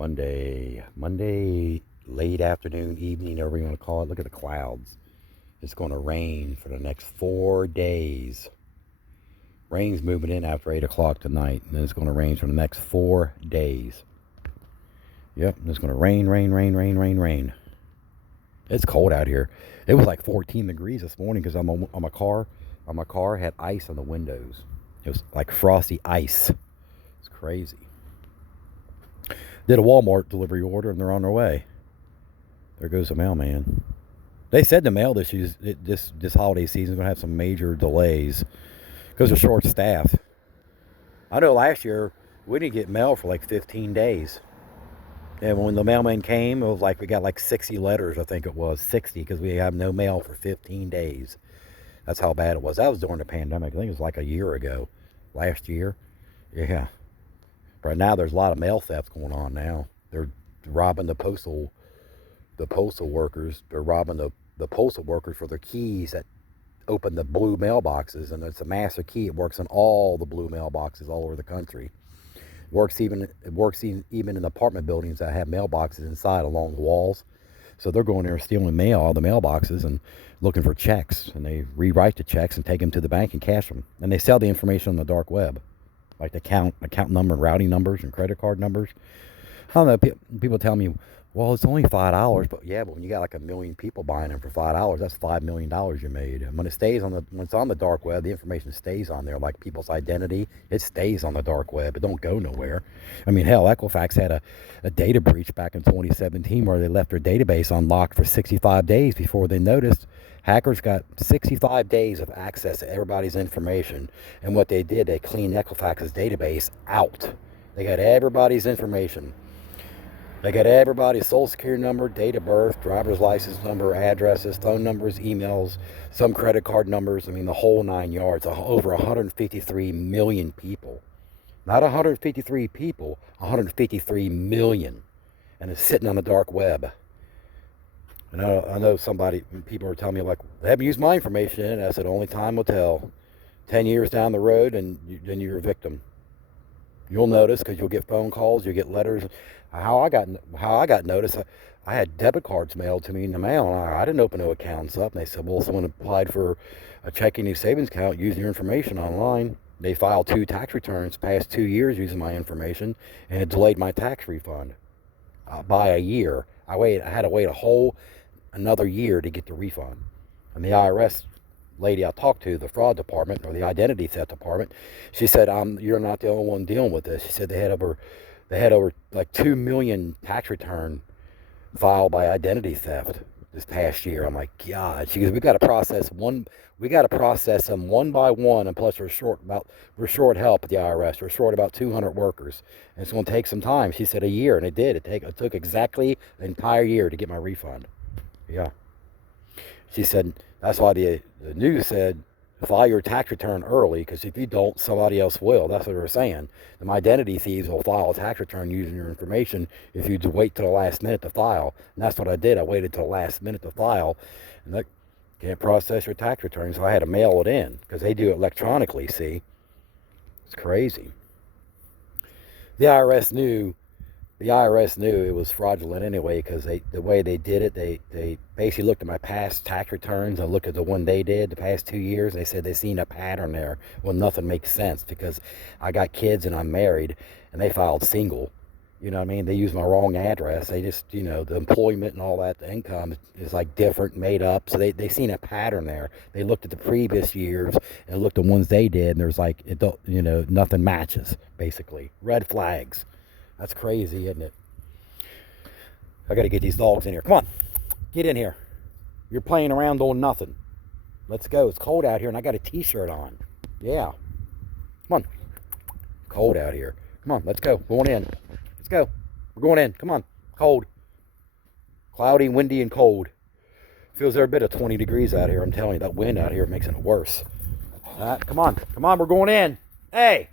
Monday, late afternoon, evening, whatever you want to call it. Look at the clouds. It's going to rain for the next 4 days. Rain's moving in after 8 o'clock tonight, and then it's going to rain for the next 4 days. Yep, it's going to rain, rain, rain, rain, rain, rain. It's cold out here. It was like 14 degrees this morning because I'm on my car. My car had ice on the windows. It was like frosty ice. It's crazy. Did a Walmart delivery order, and they're on their way. There goes the mailman. They said the mail this holiday season is going to have some major delays because they're short-staffed. I know last year we didn't get mail for like 15 days. And when the mailman came, it was like we got like 60 letters, I think it was. 60, because we have no mail for 15 days. That's how bad it was. That was during the pandemic. I think it was like a year ago. Last year. Yeah. Right now there's a lot of mail theft going on now. They're robbing the postal workers. They're robbing the postal workers for their keys that open the blue mailboxes, and it's a master key. It works on all the blue mailboxes all over the country. It works even in apartment buildings that have mailboxes inside along the walls. So they're going there stealing mail out of the mailboxes and looking for checks, and they rewrite the checks and take them to the bank and cash them. And they sell the information on the dark web, like the account number, routing numbers, and credit card numbers. I don't know. People tell me, well, it's only $5, but yeah, but when you got like 1 million people buying them for $5, that's $5 million you made. And when it's on the dark web, the information stays on there, like people's identity. It stays on the dark web. It don't go nowhere. I mean, hell, Equifax had a data breach back in 2017 where they left their database unlocked for 65 days before they noticed. Hackers got 65 days of access to everybody's information, and what they did, they cleaned Equifax's database out. They got everybody's information. They got everybody's social security number, date of birth, driver's license number, addresses, phone numbers, emails, some credit card numbers. I mean, the whole 9 yards. Over 153 million people. Not 153 people, 153 million. And it's sitting on the dark web. And I know people are telling me, like, they haven't used my information. And I said, only time will tell. 10 years down the road, and then you're a victim. You'll notice, because you'll get phone calls, you'll get letters. How I got noticed, I had debit cards mailed to me in the mail, and I didn't open no accounts up. And they said, well, someone applied for a checking and savings account using your information online. They filed 2 tax returns past 2 years using my information, and it delayed my tax refund by a year. I had to wait another year to get the refund. And the IRS lady I talked to, the fraud department or the identity theft department, she said, you're not the only one dealing with this. She said they had over like 2 million tax return filed by identity theft this past year. I'm like, God. She goes, we got to process them one by one, and plus we're short help at the IRS. We're short about 200 workers, and it's going to take some time. She said a year, and it did. It took exactly an entire year to get my refund. Yeah. She said that's why the news said file your tax return early, because if you don't, somebody else will. That's what they were saying. The identity thieves will file a tax return using your information if you wait till the last minute to file. And that's what I did. I waited till the last minute to file, and they can't process your tax return, so I had to mail it in, because they do it electronically, see? It's crazy. The IRS knew it was fraudulent anyway, because the way they did it, they basically looked at my past tax returns and looked at the one they did the past 2 years. They said they seen a pattern there. Well, nothing makes sense, because I got kids and I'm married, and they filed single. You know what I mean? They used my wrong address. They just, the employment and all that, the income is like different, made up. So they seen a pattern there. They looked at the previous years and looked at the ones they did, and there's like, nothing matches, basically. Red flags. That's crazy, isn't it? I got to get these dogs in here. Come on. Get in here. You're playing around doing nothing. Let's go. It's cold out here, and I got a t-shirt on. Yeah. Come on. Cold out here. Come on. Let's go. Going in. Let's go. We're going in. Come on. Cold. Cloudy, windy, and cold. Feels every bit of 20 degrees out here. I'm telling you, that wind out here makes it worse. All right. Come on. Come on. We're going in. Hey.